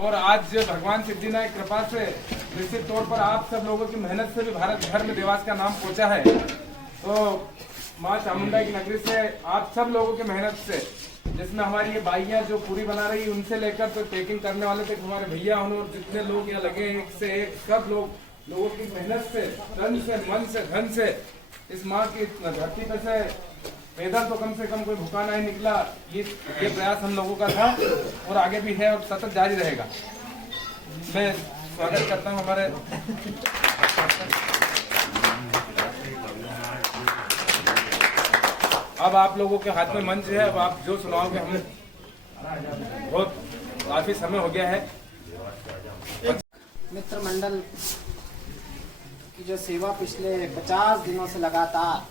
और आज भगवान सिद्धिविनायक कृपा से निश्चित तौर पर आप सब लोगों की मेहनत से भी भारत भर में देवास का नाम पहुंचा है। तो माँ चामुंडा की नगरी से आप सब लोगों की मेहनत से, जिसमें हमारी ये बाइयाँ जो पूरी बना रही है उनसे लेकर तो पैकिंग करने वाले तक हमारे भैया और जितने लोग यहाँ लगे हैं, एक से एक सब लोगों की मेहनत से, तन से, मन से, धन से इस माँ की धरती पे से पैदल तो कम से कम कोई भूखा नहीं निकला। ये प्रयास हम लोगों का था और आगे भी है और सतत जारी रहेगा। मैं स्वागत करता हूँ हमारे अब आप लोगों के हाथ में मंच है। अब आप जो सुनाओगे, हमें बहुत काफी समय हो गया है। मित्र मंडल की जो सेवा पिछले 50 दिनों से लगातार,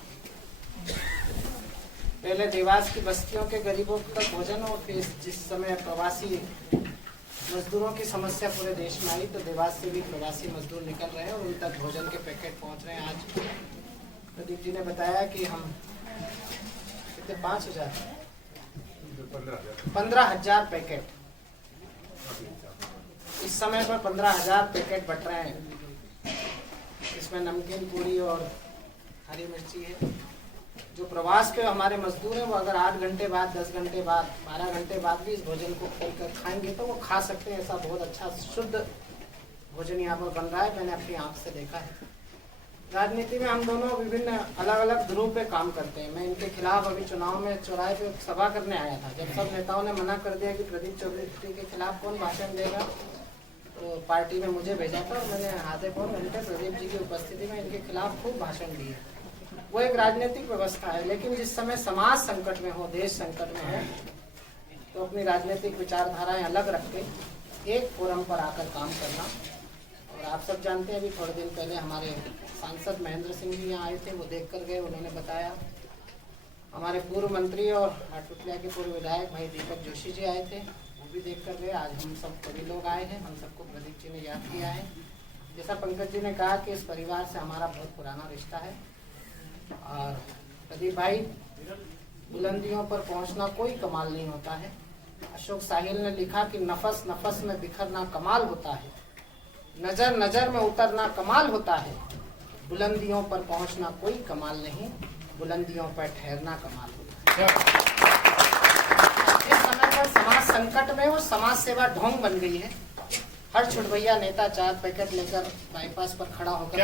पहले देवास की बस्तियों के गरीबों तक भोजन और फिर जिस समय प्रवासी मजदूरों की समस्या पूरे देश में आई तो देवास से भी प्रवासी मजदूर निकल रहे हैं और उन तक भोजन के पैकेट पहुंच रहे हैं। आज प्रदीप जी ने बताया कि हम कितने 15,000 पैकेट इस समय पर 15,000 पैकेट बट रहे हैं। इसमें नमकीन पूरी और हरी मिर्ची है। जो प्रवास के हमारे मजदूर हैं वो अगर 8 घंटे बाद, 10 घंटे बाद, 12 घंटे बाद भी इस भोजन को खोलकर खाएंगे तो वो खा सकते हैं। ऐसा बहुत अच्छा शुद्ध भोजन यहाँ पर बन रहा है, मैंने अपनी आंख से देखा है। राजनीति में हम दोनों विभिन्न अलग अलग ध्रुव पे काम करते हैं। मैं इनके खिलाफ अभी चुनाव में चौराहे पे सभा करने आया था। जब सब नेताओं ने मना कर दिया कि प्रदीप चौधरी के खिलाफ कौन भाषण देगा, तो पार्टी ने मुझे भेजा था और मैंने आधे पौन घंटे प्रदीप जी की उपस्थिति में इनके खिलाफ खूब भाषण दिए। वो एक राजनीतिक व्यवस्था है, लेकिन जिस समय समाज संकट में हो, देश संकट में है, तो अपनी राजनीतिक विचारधाराएं अलग रख के एक फोरम पर आकर काम करना। और आप सब जानते हैं, अभी थोड़े दिन पहले हमारे सांसद महेंद्र सिंह जी यहाँ आए थे, वो देख कर गए। उन्होंने बताया हमारे पूर्व मंत्री और हाटुटिया के पूर्व विधायक भाई दीपक जोशी जी आए थे, वो भी देख कर गए। आज हम सब सभी लोग आए हैं, हम सबको प्रदीप जी ने याद किया है। जैसा पंकज जी ने कहा कि इस परिवार से हमारा बहुत पुराना रिश्ता है और प्रदीप भाई, बुलंदियों पर पहुंचना कोई कमाल नहीं होता है। अशोक साहिल ने लिखा कि नफस नफस में बिखरना कमाल होता है, नजर नजर में उतरना कमाल होता है, बुलंदियों पर पहुंचना कोई कमाल नहीं, बुलंदियों पर ठहरना कमाल होता है। इस समय पर समाज संकट में वो समाज सेवा ढोंग बन गई है। हर छुटभैया नेता 4 पैकेट लेकर बाईपास पर खड़ा होकर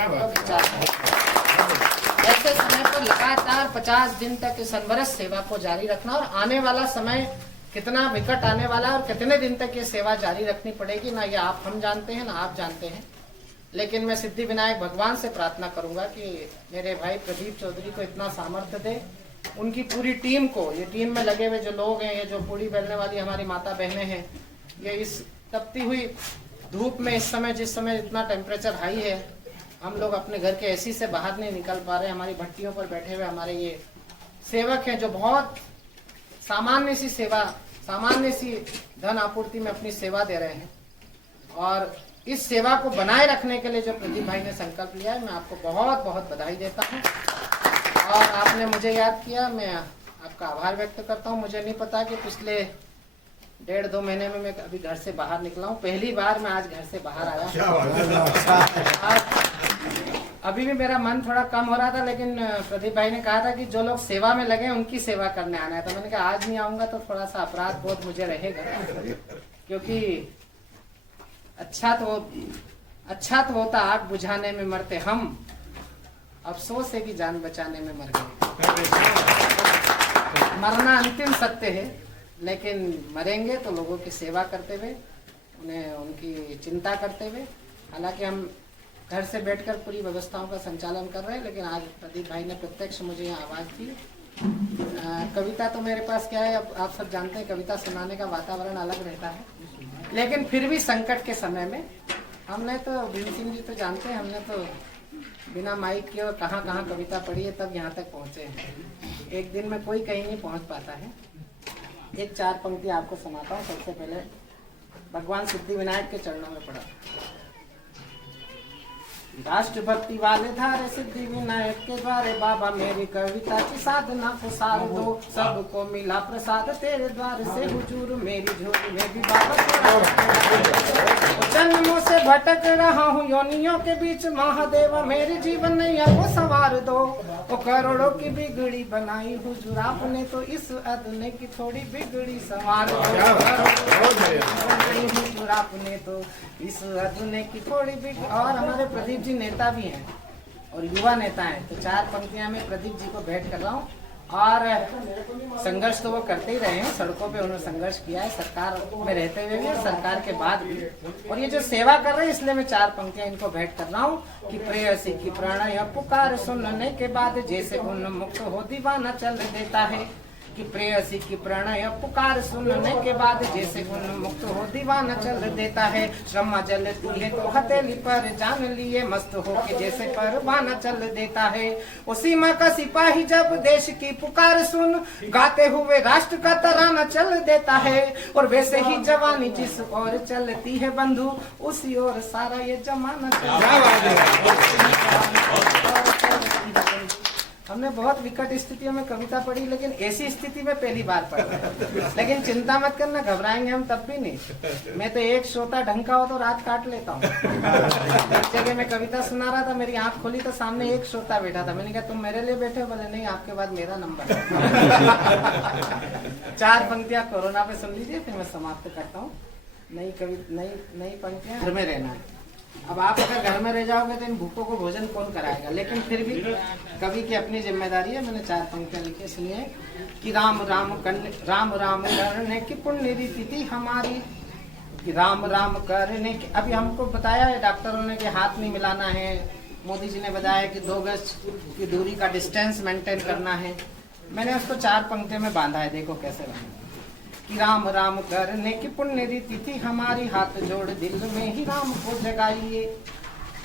ऐसे समय पर लगातार 50 दिन तक इस अनवरत सेवा को जारी रखना और आने वाला समय कितना विकट आने वाला है और कितने दिन तक ये सेवा जारी रखनी पड़ेगी, ना ये हम जानते हैं ना आप जानते हैं। लेकिन मैं सिद्धि विनायक भगवान से प्रार्थना करूंगा कि मेरे भाई प्रदीप चौधरी को इतना सामर्थ्य दे, उनकी पूरी टीम को, ये टीम में लगे हुए जो लोग हैं, ये जो पूरी बेलने वाली हमारी माता बहनें हैं, ये इस तपती हुई धूप में इस समय, जिस समय इतना टेम्परेचर हाई है, हम लोग अपने घर के एसी से बाहर नहीं निकल पा रहे। हमारी भट्टियों पर बैठे हुए हमारे ये सेवक हैं जो बहुत सामान्य सी सेवा, सामान्य सी धन आपूर्ति में अपनी सेवा दे रहे हैं। और इस सेवा को बनाए रखने के लिए जो प्रदीप भाई ने संकल्प लिया है, मैं आपको बहुत बहुत बधाई देता हूँ। और आपने मुझे याद किया, मैं आपका आभार व्यक्त करता हूँ। मुझे नहीं पता कि पिछले 1.5-2 महीने में मैं अभी घर से बाहर निकला हूँ। पहली बार मैं आज घर से बाहर आया। अभी भी मेरा मन थोड़ा कम हो रहा था, लेकिन प्रदीप भाई ने कहा था कि जो लोग सेवा में लगे उनकी सेवा करने आना है, तो मैंने कहा आज नहीं आऊंगा तो थोड़ा सा अपराध बोध मुझे रहेगा, क्योंकि अच्छा तो होता आग बुझाने में मरते हम, अफसोस है कि जान बचाने में मर गए। मरना अंतिम सत्य है, लेकिन मरेंगे तो लोगों की सेवा करते हुए, उन्हें उनकी चिंता करते हुए। हालांकि हम घर से बैठकर पूरी व्यवस्थाओं का संचालन कर रहे हैं, लेकिन आज प्रदीप भाई ने प्रत्यक्ष मुझे यहाँ आवाज़ दी। कविता तो मेरे पास क्या है, अब आप सब जानते हैं, कविता सुनाने का वातावरण अलग रहता है, लेकिन फिर भी संकट के समय में हमने तो, भीम सिंह जी तो जानते हैं, हमने तो बिना माइक के और कहाँ कहाँ कविता पढ़ी है, तब यहाँ तक पहुँचे हैं। एक दिन में कोई कहीं नहीं पहुँच पाता है। एक 4 पंक्ति आपको सुनाता हूँ। सबसे पहले भगवान सिद्धि विनायक के चरणों में पढ़ा। राष्ट्रभक्ति वाले धारे सिद्धि विनायक के द्वारे, बाबा मेरी कविता की साधना को सार दो, सबको मिला प्रसाद तेरे द्वार से हुजूर, मेरी झोली में भी बाबा भटक रहा हूँ योनियों के बीच, महादेव मेरे जीवन नैया को संवार दो। ओ करोड़ों की बिगड़ी बनाई हुजूर आपने, तो इस अदने की थोड़ी बिगड़ी संवार दो। हुजूर आपने तो इस अदने की थोड़ी बिगड़ी। और हमारे प्रदीप जी नेता भी हैं और युवा नेता हैं, तो 4 पंक्तियां में प्रदीप जी को भेंट कर रहा हूँ। और संघर्ष तो वो करते ही रहे हैं, सड़कों पे उन्होंने संघर्ष किया है, सरकार में रहते हुए भी और सरकार के बाद भी। और ये जो सेवा कर रहे हैं, इसलिए मैं 4 पंक्तियां इनको भेंट कर रहा हूँ कि प्रेयसी की प्रणय पुकार सुनने के बाद, जैसे उन्मुक्त हो दीवाना चल देता है। कि प्रेयसी की प्रणय पुकार सुनने के बाद, जैसे उन्मुक्त हो दीवाना चल देता है। ब्रह्मा जलती है तो हथेली पर जान लिए, मस्त हो के जैसे परवाना चल देता है। उसी माँ का सिपाही जब देश की पुकार सुन, गाते हुए राष्ट्र का तराना चल देता है। और वैसे ही जवानी जिस ओर चलती है बंधु, उसी ओर सारा ये जमाना हमने बहुत विकट स्थितियों में कविता पढ़ी, लेकिन ऐसी स्थिति में पहली बार पढ़ रहे हैं। लेकिन चिंता मत करना, घबराएंगे हम तब भी नहीं। मैं तो एक श्रोता ढंग का हो तो रात काट लेता हूँ। एक जगह मैं कविता सुना रहा था, मेरी आंख खोली तो सामने एक श्रोता बैठा था। मैंने कहा तुम मेरे लिए बैठे हो? बोले नहीं, आपके बाद मेरा नंबर है। 4 पंक्तियां कोरोना पे सुन लीजिए, फिर मैं समाप्त करता हूँ। नई पंक्तियां। घर में रहना है। अब आप अगर घर में रह जाओगे तो इन भूखों को भोजन कौन कराएगा, लेकिन फिर भी कवि की अपनी जिम्मेदारी है। मैंने 4 पंक्तियां लिखी, सुनिए कि राम राम करने की पुण्य रीति हमारी, कि राम राम करने की। अभी हमको बताया है डॉक्टरों ने कि हाथ नहीं मिलाना है, मोदी जी ने बताया कि 2 गज की दूरी का डिस्टेंस मेंटेन करना है। मैंने उसको 4 पंक्तियों में बांधा है, देखो कैसे बांधा। कि राम राम करने की पुण्य रीति थी हमारी, हाथ जोड़ दिल में ही राम को जगाइए।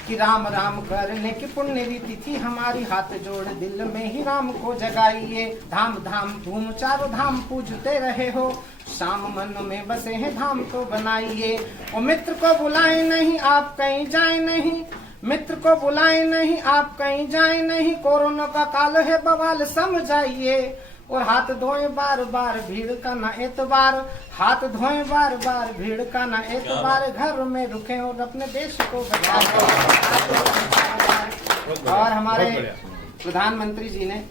कि राम राम करने की पुण्य रीति थी हमारी, हाथ जोड़ दिल में ही राम को जगाइए। धाम धाम धूम चारों धाम पूजते रहे हो, शाम मन में बसे हैं धाम तो बनाइए। और मित्र को बुलाए नहीं आप कहीं जाए नहीं, मित्र को बुलाए नहीं आप कहीं जाए नहीं, कोरोना का काल है बवाल समझाइए। और हाथ धोए बार बार भीड़ का ना एतबार, हाथ धोए बार बार भीड़ का ना एतबार, घर में रुके और अपने देश को बचाए। और हमारे प्रधानमंत्री जी ने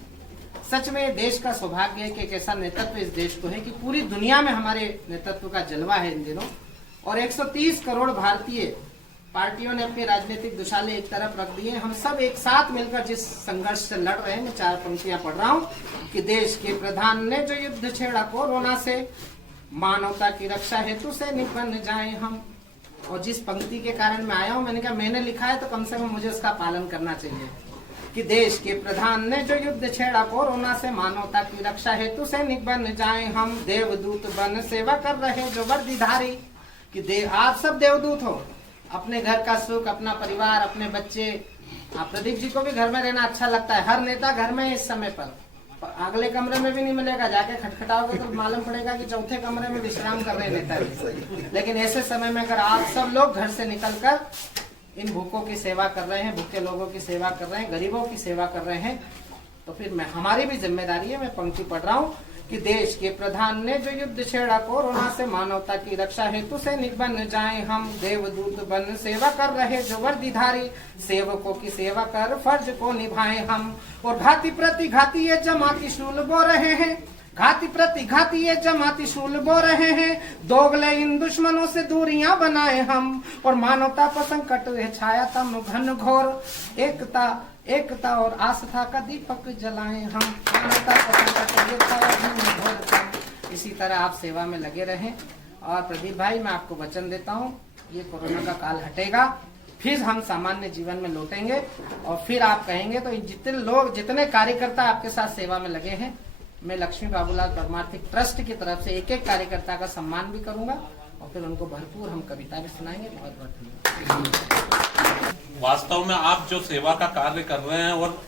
सच में देश का सौभाग्य है कि एक ऐसा नेतृत्व इस देश को है कि पूरी दुनिया में हमारे नेतृत्व का जलवा है इन दिनों। और 130 करोड़ भारतीय पार्टियों ने अपनी राजनीतिक दुशाले एक तरफ रख दिए। हम सब एक साथ मिलकर जिस संघर्ष से लड़ रहे हैं, मैं 4 पंक्तियां पढ़ रहा हूँ कि देश के प्रधान ने जो युद्ध छेड़ा कोरोना से, मानवता की रक्षा हेतु सैनिक बन जाए हम। और जिस पंक्ति के कारण मैं आया हूँ, मैंने कहा मैंने लिखा है तो कम से कम मुझे उसका पालन करना चाहिए। कि देश के प्रधान ने जो युद्ध छेड़ा कोरोना से, मानवता की रक्षा हेतु सैनिक बन जाए हम। देवदूत बन सेवा कर रहे जो वर्दीधारी, कि आप सब देवदूत हो, अपने घर का सुख, अपना परिवार, अपने बच्चे। प्रदीप जी को भी घर में रहना अच्छा लगता है, हर नेता घर में इस समय पर अगले कमरे में भी नहीं मिलेगा, जाके खटखटाओगे तो मालूम पड़ेगा कि चौथे कमरे में विश्राम कर रहे हैं नेता। लेकिन ऐसे समय में अगर आप सब लोग घर से निकलकर इन भूखों की सेवा कर रहे हैं, भूखे लोगों की सेवा कर रहे हैं, गरीबों की सेवा कर रहे हैं, तो फिर हमारी भी जिम्मेदारी है। मैं पंक्ति पढ़ रहा हूँ कि देश के प्रधान ने जो युद्ध छेड़ा कोरोना से, मानवता की रक्षा हेतु सैनिक बन जाए हम। देवदूत बन सेवा कर रहे जो वर्दीधारी, सेवकों की सेवा कर फर्ज को निभाए हम। और घाती प्रति घाती ये जमाती शूल बो रहे हैं, घाती प्रति घाती ये जमाती शूल बो रहे हैं, दोगले इन दुश्मनों से दूरियां बनाए हम। और मानवता पर संकट छाया तम घन घोर, एकता और आस्था का दीपक जलाएं हम। मानवता पर संकट छाया घन घोर। इसी तरह आप सेवा में लगे रहें। और प्रदीप भाई, मैं आपको वचन देता हूँ, ये कोरोना का काल हटेगा, फिर हम सामान्य जीवन में लौटेंगे। और फिर आप कहेंगे तो जितने कार्यकर्ता आपके साथ सेवा में लगे हैं, मैं लक्ष्मी बाबूलाल परमार्थिक ट्रस्ट की तरफ से एक एक कार्यकर्ता का सम्मान भी करूंगा और फिर उनको भरपूर हम कविता भी सुनाएंगे। बहुत बहुत धन्यवाद। वास्तव में आप जो सेवा का कार्य कर रहे हैं और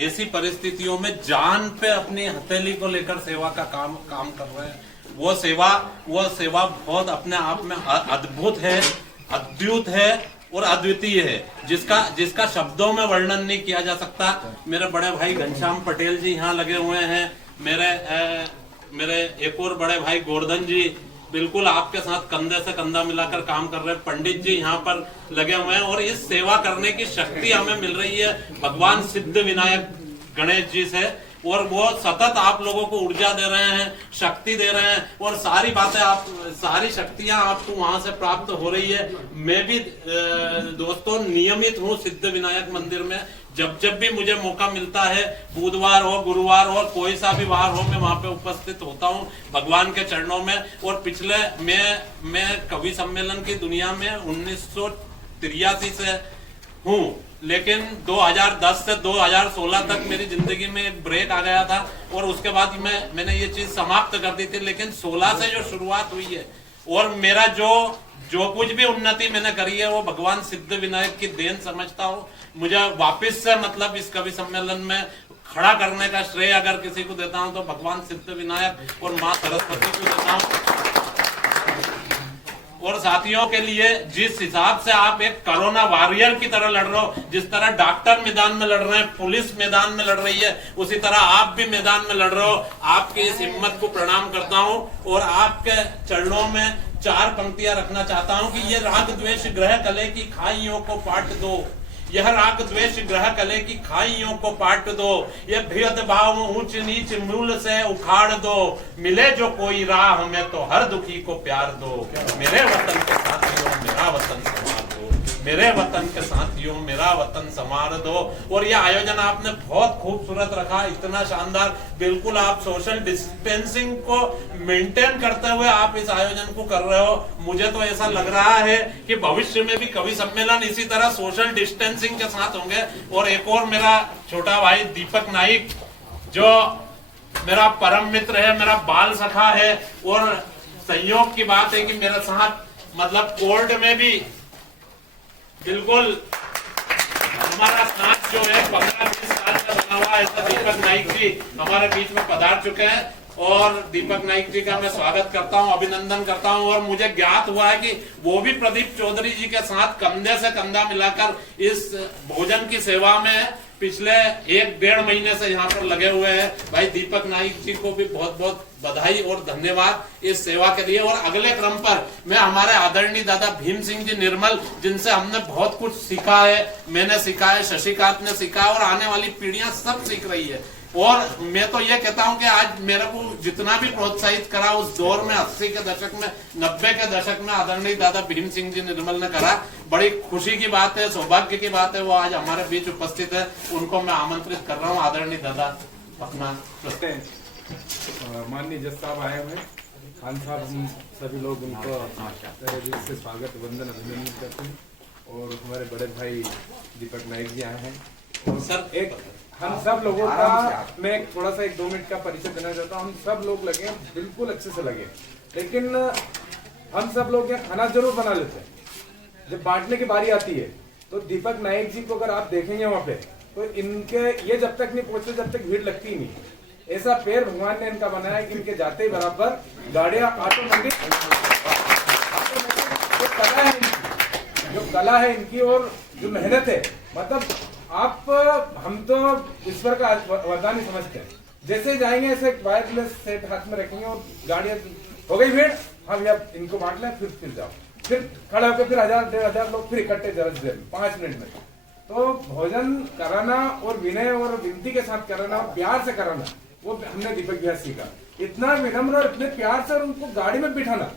ऐसी परिस्थितियों में जान पे अपनी हथेली को लेकर सेवा का काम कर रहे हैं, वो सेवा बहुत अपने आप में अद्भुत है, अद्भुत है और अद्वितीय है, जिसका शब्दों में वर्णन नहीं किया जा सकता। मेरे बड़े भाई घनश्याम पटेल जी यहाँ लगे हुए हैं, मेरे एक और बड़े भाई गोवर्धन जी, बिल्कुल आपके साथ कंधे से कंधा मिलाकर काम कर रहे हैं। पंडित जी यहाँ पर लगे हुए हैं और इस सेवा करने की शक्ति हमें मिल रही है भगवान सिद्ध विनायक गणेश जी से, और वो सतत आप लोगों को ऊर्जा दे रहे हैं, शक्ति दे रहे हैं, और सारी बातें आप, सारी शक्तियां आपको वहां से प्राप्त हो रही है। मैं भी दोस्तों नियमित हूँ सिद्ध विनायक मंदिर में। जब भी मुझे मौका मिलता है, बुधवार हो, गुरुवार हो, कोई सा भी वार हो, मैं वहां पे उपस्थित होता हूँ भगवान के चरणों में। और पिछले मैं कवि सम्मेलन की दुनिया में 1983 से हूँ, लेकिन 2010 से 2016 तक मेरी जिंदगी में एक ब्रेक आ गया था और उसके बाद मैंने ये चीज समाप्त कर दी थी। लेकिन 16 से जो शुरुआत हुई है और मेरा जो कुछ भी उन्नति मैंने करी है वो भगवान सिद्ध विनायक की देन समझता हूँ। मुझे वापस से मतलब इस कवि सम्मेलन में खड़ा करने का श्रेय अगर किसी को देता हूँ तो भगवान सिद्ध विनायक और माँ सरस्वती को देता हूँ। और साथियों के लिए जिस हिसाब से आप एक कोरोना वॉरियर की तरह लड़ रहे हो, जिस तरह डॉक्टर मैदान में लड़ रहे हैं, पुलिस मैदान में लड़ रही है, उसी तरह आप भी मैदान में लड़ रहे हो। आपकी इस हिम्मत को प्रणाम करता हूं और आपके चरणों में 4 पंक्तियां रखना चाहता हूं कि ये राग द्वेष ग्रह कले की खाइयों को पाट दो, यह राग द्वेष ग्रह कले की खाइयों को पाट दो, ये भेदभाव ऊंच नीच मूल से उखाड़ दो, मिले जो कोई राह में तो हर दुखी को प्यार दो, मेरे वतन के साथियों मेरा वतन संवार दो, मेरे वतन के साथियों मेरा वतन संवार दो। और ये आयोजन आपने बहुत खूबसूरत रखा, इतना शानदार, बिल्कुल आप सोशल डिस्टेंसिंग को मेंटेन करते हुए आप इस आयोजन को कर रहे हो। मुझे तो ऐसा लग रहा है कि भविष्य में भी कवि सम्मेलन इसी तरह सोशल डिस्टेंसिंग के साथ होंगे। और एक और मेरा छोटा भाई दीपक नाइक, जो मेरा परम मित्र है, मेरा बाल सखा है, और संयोग की बात है कि मेरे साथ मतलब कोर्ट में भी बिल्कुल हमारा साथ जो है 15-20 साल का बना हुआ, ऐसा दीपक नाइक जी हमारे बीच में पधार चुके हैं। और दीपक नाइक जी का मैं स्वागत करता हूं, अभिनंदन करता हूं। और मुझे ज्ञात हुआ है कि वो भी प्रदीप चौधरी जी के साथ कंधे से कंधा मिलाकर इस भोजन की सेवा में पिछले 1-1.5 महीने से यहाँ पर लगे हुए हैं। भाई दीपक नाइक जी को भी बहुत बहुत बधाई और धन्यवाद इस सेवा के लिए। और अगले क्रम पर मैं हमारे आदरणीय दादा भीम सिंह जी निर्मल, जिनसे हमने बहुत कुछ सीखा है, मैंने सीखा है, शशिकांत ने सीखा है, और आने वाली पीढ़ियां सब सीख रही है। और मैं तो ये कहता हूं कि आज मेरे को जितना भी प्रोत्साहित करा उस दौर में 80 के दशक में, 90 के दशक में आदरणीय दादा भीम सिंह जी निर्मल ने करा। बड़ी खुशी की बात है, सौभाग्य की बात है, वो आज हमारे बीच उपस्थित है। उनको मैं आमंत्रित कर रहा हूँ। आदरणीय दादा अपना माननीय जज साहब आए हुए, खान साहब, हम सभी लोग उनको से स्वागत वंदन अभिनंदन करते हैं। और हमारे बड़े भाई दीपक नाइक जी आए हैं। सर एक हम सब लोगों का मैं थोड़ा सा 1-2 मिनट का परिचय देना चाहता हूँ। हम सब लोग लगे बिल्कुल अच्छे से लगे, लेकिन हम सब लोग यहाँ खाना जरूर बना लेते हैं। जब बांटने की बारी आती है तो दीपक नाइक जी को अगर आप देखेंगे वहाँ पे, तो इनके ये जब तक नहीं पहुंचते जब तक भीड़ लगती ही नहीं। ऐसा पैर भगवान ने इनका बनाया कि इनके जाते ही बराबर गाड़ियां ऑटोमेटिक, जो कला है इनकी और जो मेहनत है, मतलब आप हम तो ईश्वर का वरदान ही समझते हैं। जैसे जाएंगे ऐसे वायरलेस सेट हाथ में रखेंगे और गाड़ियां हो गई भीड़, हाँ भैया इनको बांट लें, फिर जाओ, फिर खड़े होकर फिर 1000-1500 लोग फिर इकट्ठे 5 मिनट में। तो भोजन कराना और विनय और विनती के साथ कराना और प्यार से कराना, वो हमने दीपक भैया सीखा। इतना विनम्र और इतने प्यार से, और उनको गाड़ी में बिठाना,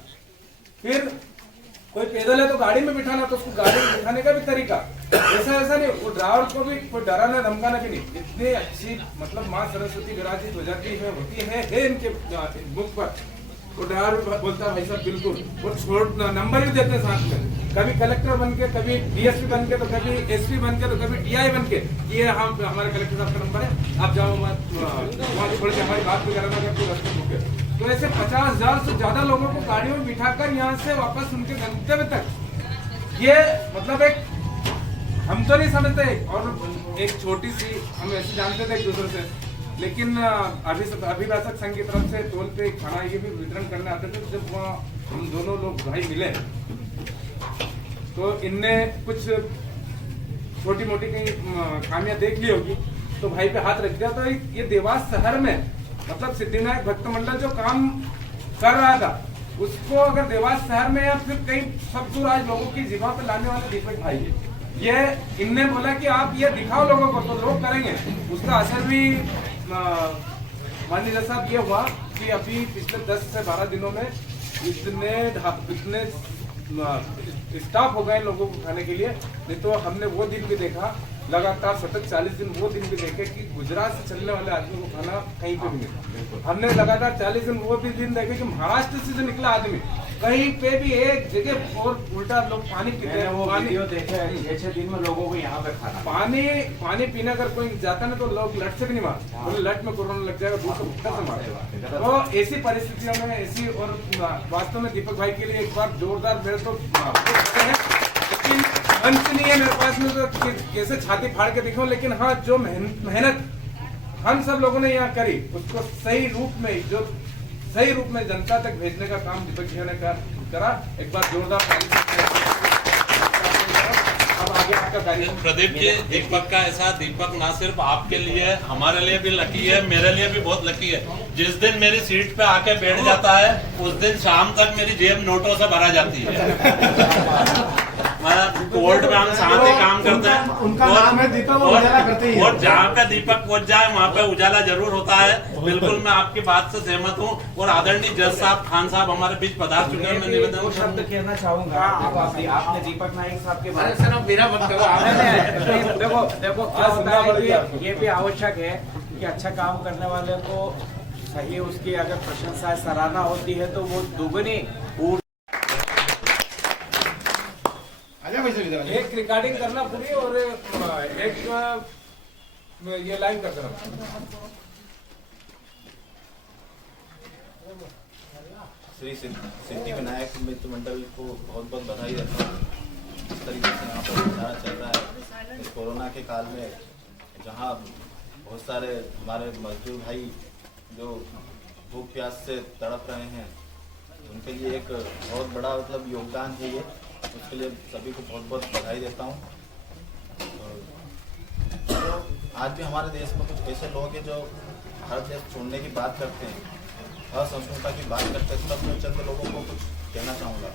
फिर कोई पैदल है तो गाड़ी में बिठाना, तो उसको गाड़ी में बिठाने का भी तरीका ऐसा नहीं, वो ड्राइवर को भी कोई डराना धमकाना भी नहीं। इतनी अच्छी मतलब माँ सरस्वती विराजित हो जाती है, होती है इनके मुख पर। वो ड्राइवर बोलता है भाई साहब बिल्कुल, वो छोड़ नंबर भी देते हैं साथ में, कभी कलेक्टर बन के, कभी डीएसपी बन के, तो कभी एसपी बन के, तो कभी टीआई बन के, ये हम हमारे कलेक्टर साहब का नंबर है, आप जाओ वहाँ छोड़ के हमारी बात भी कराना करते रास्ते रुके। तो ऐसे 50,000 से ज्यादा लोगों को गाड़ियों में बिठाकर यहाँ से वापस उनके गंतव्य तक, ये मतलब एक हम तो नहीं समझते, और एक छोटी सी हम ऐसे जानते थे एक दूसरे से, लेकिन अभिभाषक संघ की तरफ से टोल पे खाना ये भी वितरण करने आते थे। जब वहाँ हम दोनों लोग भाई मिले तो इनने कुछ छोटी मोटी कहीं खामियां देख ली होगी, तो भाई पे हाथ रख दिया। तो ये देवास शहर में मतलब सिद्धिविनायक भक्त मंडल जो काम कर रहा था, उसको अगर देवास शहर में या फिर कई सब दूर आज लोगों की जीवा पे लाने वाले दीपक भाई है। ये इनने बोला कि आप ये दिखाओ लोगों को तो लोग करेंगे। उसका असर भी मान लीजिए साहब ये हुआ कि अभी पिछले 10 से 12 दिनों में इतने स्टाफ हो गए लोगों को खाने के लिए। नहीं तो हमने वो दिन भी देखा लगातार सतत 40 दिन वो दिन भी देखे कि गुजरात से चलने वाले आदमी को खाना कहीं पे भी नहीं। हमने लगातार 40 दिन वो भी दिन देखे कि महाराष्ट्र से जो निकला आदमी कहीं पे भी एक जगह और उल्टा लोग पानी पीते हैं। वो वीडियो देखे 6 दिन में लोगों को यहाँ पे खाना पानी पीने अगर कोई जाता ना तो लोग लट से भी नहीं मारते, बोले लट में कोरोना लग जाएगा, दूसरे भुट्टा से मारेगा। तो ऐसी परिस्थितियों में ऐसी और वास्तव में दीपक भाई के लिए एक बार जोरदार मेरे तो लेकिन अंत नहीं है मेरे पास में तो कैसे छाती फाड़ के दिखाऊं। लेकिन हाँ, जो मेहनत हम सब लोगों ने यहाँ करी उसको सही रूप में जनता तक भेजने का काम दीपक जी ने करा। एक बार जोरदार अब आगे आपका कार्यक्रम। प्रदीप जी, दीपक का ऐसा, दीपक ना सिर्फ आपके लिए हमारे लिए भी लकी है, मेरे लिए भी बहुत लकी है। जिस दिन मेरी सीट पे आके बैठ जाता है उस दिन शाम तक मेरी जेब नोटों से भरा जाती है। कोर्ट में हम साथ ही काम करते हैं, उनका नाम है दीपक, वो उजाला करते ही है। और जहाँ पे दीपक पहुँच जाए वहाँ पे उजाला जरूर होता है। बिल्कुल मैं आपकी बात से सहमत हूँ। और आदरणीय जज साहब, खान साहब हमारे बीच पधार चुके हैं। मैं निवेदन शब्द कहना चाहूंगा। आपने दीपक नाइक साहब के बारे में मेरा मत करो। देखो क्या होता है कि ये भी आवश्यक है कि अच्छा काम करने वाले को सही उसकी अगर प्रशंसा सराहना होती है तो वो दुगनी एक रिकॉर्डिंग करना पूरी और एक ये लाइव कर देना। श्री सिद्धि विनायक मित्र मंडल को बहुत बहुत बधाई देता हूँ। इस तरीके से यहाँ पर प्रचार चल रहा है इस कोरोना के काल में, जहाँ बहुत सारे हमारे मजदूर भाई जो भूख प्यास से तड़प रहे हैं, उनके लिए एक बहुत बड़ा मतलब योगदान है ये। उसके लिए सभी को बहुत बहुत बधाई देता हूँ। तो आज भी हमारे देश में कुछ ऐसे लोग हैं जो भारत देश छोड़ने की बात करते हैं, असहिष्णुता की बात करते हैं। तब मैं चंद लोगों को कुछ कहना चाहूँगा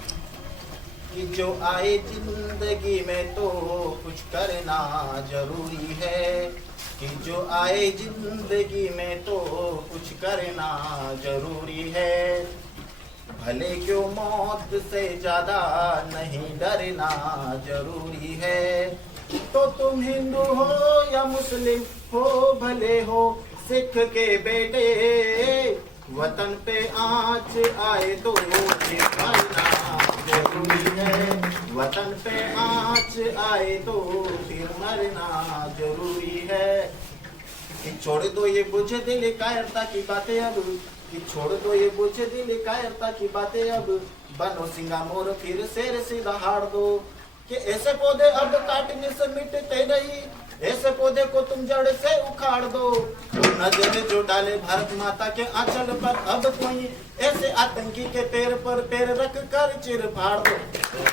कि जो आए जिंदगी में तो कुछ करना जरूरी है, कि जो आए जिंदगी में तो कुछ करना जरूरी है। भले क्यों मौत से ज्यादा नहीं डरना जरूरी है। तो तुम हिंदू हो या मुस्लिम हो, भले हो सिख के बेटे, वतन पे आँच आए तो फिर मरना जरूरी है। वतन पे आँच आए तो फिर मरना जरूरी है। कि छोड़ दो ये बुझ दिल कायरता की बातें अब, कि छोड़ दो ये बुझ दिल कायरता की बातें अब, बनो सिंगा मोर फिर शेर सीधा हार दो। कि ऐसे पौधे अब काटने से मिटते नहीं, ऐसे पौधे को तुम जड़ से उखाड़ दो। तो नजर जो डाले भारत माता के आंचल पर अब कोई, ऐसे आतंकी के पैर पर पैर रख कर चिर फाड़ दो।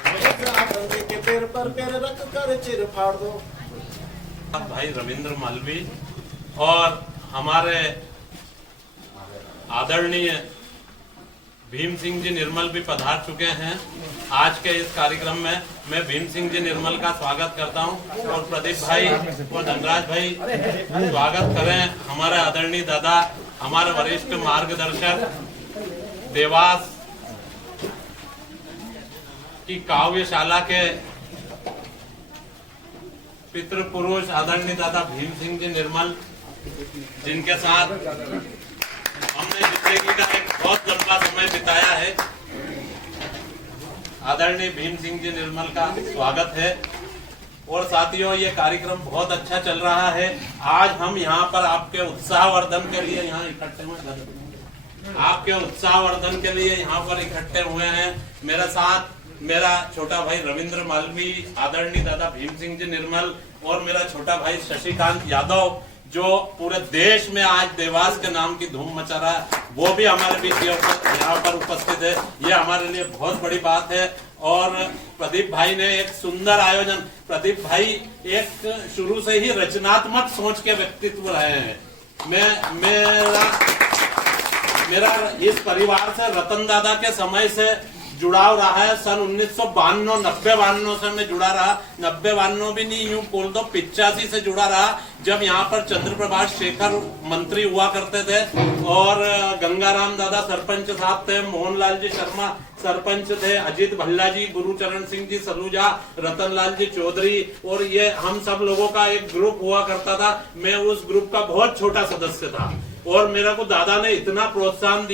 ऐसे आतंकी के पैर पर पैर रख कर चिर फाड़ दो। भाई रविंद्र मालवी और हमारे आदरणीय भीम सिंह जी निर्मल भी पधार चुके हैं। आज के इस कार्यक्रम में मैं भीम सिंह जी निर्मल का स्वागत करता हूं और प्रदीप भाई और धनराज भाई स्वागत करें। हमारे आदरणीय दादा, हमारे वरिष्ठ मार्गदर्शक, देवास की काव्यशाला के पितृ पुरुष आदरणीय दादा भीम सिंह जी निर्मल, जिनके साथ हमने जिंदगी का एक बहुत लंबा समय बिताया है। आदरणीय भीम सिंह जी निर्मल का स्वागत है। और साथियों, ये कार्यक्रम बहुत अच्छा चल रहा है। आज हम यहाँ पर आपके उत्साहवर्धन के लिए यहाँ इकट्ठे हुए, आपके उत्साहवर्धन के लिए यहाँ पर इकट्ठे हुए हैं। मेरे साथ मेरा छोटा भाई रविंद्र मालवी, आदरणीय दादा भीम सिंह जी निर्मल और मेरा छोटा भाई शशिकांत यादव, जो पूरे देश में आज देवास के नाम की धूम मचा रहा है, वो भी हमारे बीच यहाँ पर उपस्थित है। ये हमारे लिए बहुत बड़ी बात है। और प्रदीप भाई ने एक सुंदर आयोजन, प्रदीप भाई एक शुरू से ही रचनात्मक सोच के व्यक्तित्व रहे हैं। मेरा इस परिवार से रतन दादा के समय से जुड़ाव रहा है। सन 1992 से मैं जुड़ा रहा, 92 भी नहीं, यूं बोल दो 85 से जुड़ा रहा, जब यहाँ पर चंद्र प्रभाष शेखर मंत्री हुआ करते थे और गंगाराम दादा सरपंच साहब थे, मोहनलाल जी शर्मा सरपंच थे, अजीत भल्ला जी, गुरुचरण सिंह जी सलूजा, रतनलाल जी चौधरी, और ये हम सब लोगों का एक ग्रुप हुआ करता था। मैं उस ग्रुप का बहुत छोटा सदस्य था और मेरे को दादा ने इतना प्रोत्साहन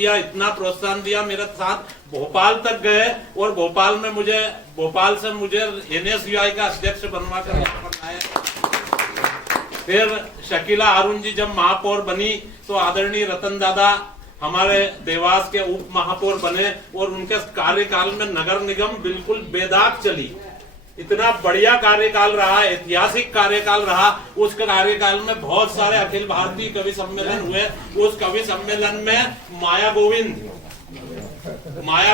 दिया, मेरे साथ भोपाल तक गए और भोपाल से मुझे NSUI का अध्यक्ष बनवा कर लाए। फिर शकीला अरुण जी जब महापौर बनी तो आदरणीय रतन दादा हमारे देवास के उप महापौर बने और उनके कार्यकाल में नगर निगम बिल्कुल बेदाग चली। इतना बढ़िया कार्यकाल रहा, ऐतिहासिक कार्यकाल रहा। उस कार्यकाल में बहुत सारे अखिल भारतीय कवि सम्मेलन हुए। उस कवि सम्मेलन में माया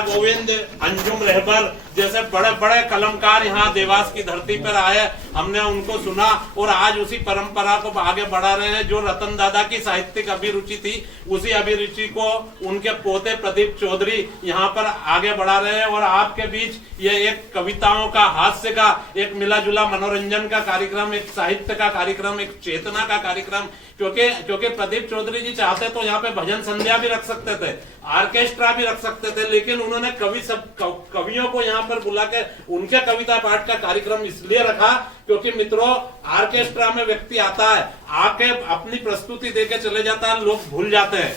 गोविंद, अंजुम रहबर जैसे बड़े बड़े कलमकार यहाँ देवास की धरती पर आए। हमने उनको सुना और आज उसी परंपरा को आगे बढ़ा रहे हैं। जो रतन दादा की साहित्यिक अभिरुचि थी, उसी अभिरुचि को उनके पोते प्रदीप चौधरी यहाँ पर आगे बढ़ा रहे हैं। और आपके बीच ये एक कविताओं का, हास्य का, एक मिला जुला मनोरंजन का कार्यक्रम, एक साहित्य का कार्यक्रम, एक चेतना का कार्यक्रम, क्योंकि प्रदीप चौधरी जी चाहते तो यहाँ पे भजन संध्या भी रख सकते थे, ऑर्केस्ट्रा भी रख सकते थे, लेकिन उन्होंने कवियों को यहाँ पर बुला के उनके कविता पाठ का कार्यक्रम इसलिए रखा क्योंकि मित्रों, ऑर्केस्ट्रा में व्यक्ति आता है, आके अपनी प्रस्तुति देके चले जाता है, लोग भूल जाते हैं।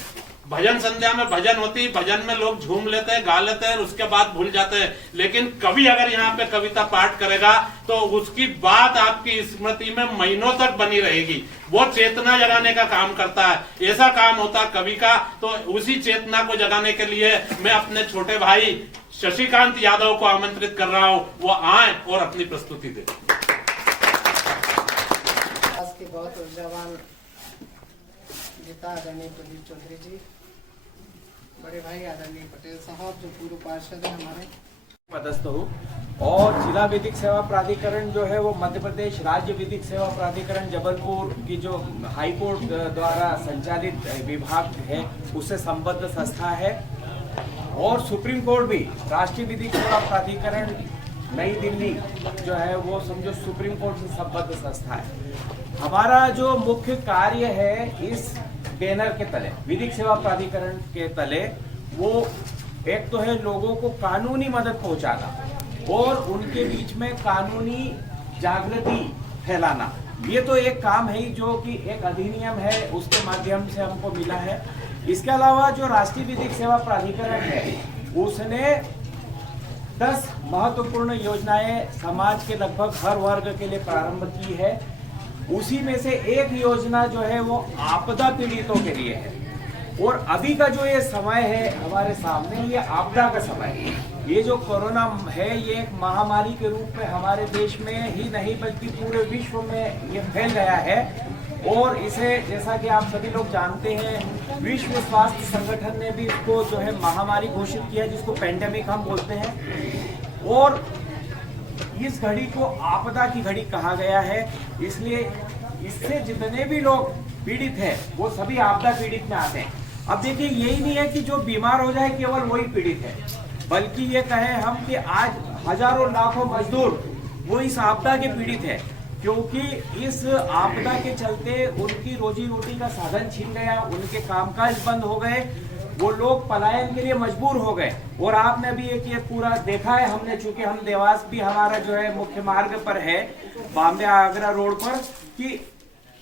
भजन संध्या में भजन होती, भजन में लोग झूम लेते हैं, गा लेते हैं, उसके बाद भूल जाते हैं। लेकिन कवि अगर यहाँ पे कविता पाठ करेगा तो उसकी बात आपकी स्मृति में महीनों तक बनी रहेगी। वो चेतना जगाने का काम करता है। ऐसा काम होता है कवि का। तो उसी चेतना को जगाने के लिए मैं अपने छोटे भाई शशिकांत यादव को आमंत्रित कर रहा हूँ, वो आए और अपनी प्रस्तुति दे। बहुत ऊर्जावान नेता आदरणीय प्रदीप चौधरी जी, बड़े भाई आदरणीय पटेल साहब जो पूर्व पार्षद है हमारे, पदस्थ हूँ। और जिला विधिक सेवा प्राधिकरण जो है वो मध्य प्रदेश राज्य विधिक सेवा प्राधिकरण जबलपुर की जो हाई कोर्ट द्वारा संचालित विभाग है उससे संबद्ध संस्था है। और सुप्रीम कोर्ट भी राष्ट्रीय विधिक सेवा प्राधिकरण नई दिल्ली जो है वो समझो सुप्रीम कोर्ट से संबद्ध संस्था है। हमारा जो मुख्य कार्य है इस बैनर के तले, विधिक सेवा प्राधिकरण के तले, वो एक तो है लोगों को कानूनी मदद पहुंचाना और उनके बीच में कानूनी जागृति फैलाना। ये तो एक काम है जो कि एक अधिनियम है उसके माध्यम से हमको मिला है। इसके अलावा जो राष्ट्रीय विधिक सेवा प्राधिकरण है उसने 10 महत्वपूर्ण योजनाएं समाज के लगभग हर वर्ग के लिए प्रारंभ की है। उसी में से एक योजना जो है वो आपदा पीड़ितों के लिए है। और अभी का जो ये समय है हमारे सामने, ये आपदा का समय है। ये जो कोरोना है ये एक महामारी के रूप में हमारे देश में ही नहीं बल्कि पूरे विश्व में ये फैल गया है। और इसे जैसा कि आप सभी लोग जानते हैं, विश्व स्वास्थ्य संगठन ने भी इसको जो है महामारी घोषित किया है, जिसको पेंडेमिक हम बोलते हैं। और इस घड़ी को आपदा की घड़ी कहा गया है, इसलिए इससे जितने भी लोग पीड़ित हैं वो सभी आपदा पीड़ित में आते हैं। अब देखिए, यही नहीं है कि जो बीमार हो जाए केवल वही पीड़ित है, बल्कि ये कहें हम कि आज हजारों लाखों मजदूर वो इस आपदा के पीड़ित है, क्योंकि इस आपदा के चलते उनकी रोजी रोटी का साधन छीन गया, उनके कामकाज बंद हो गए, वो लोग पलायन के लिए मजबूर हो गए। और आपने भी एक ये पूरा देखा है, हमने, चूंकि हम देवास भी हमारा जो है मुख्य मार्ग पर है, बॉम्बे आगरा रोड पर, कि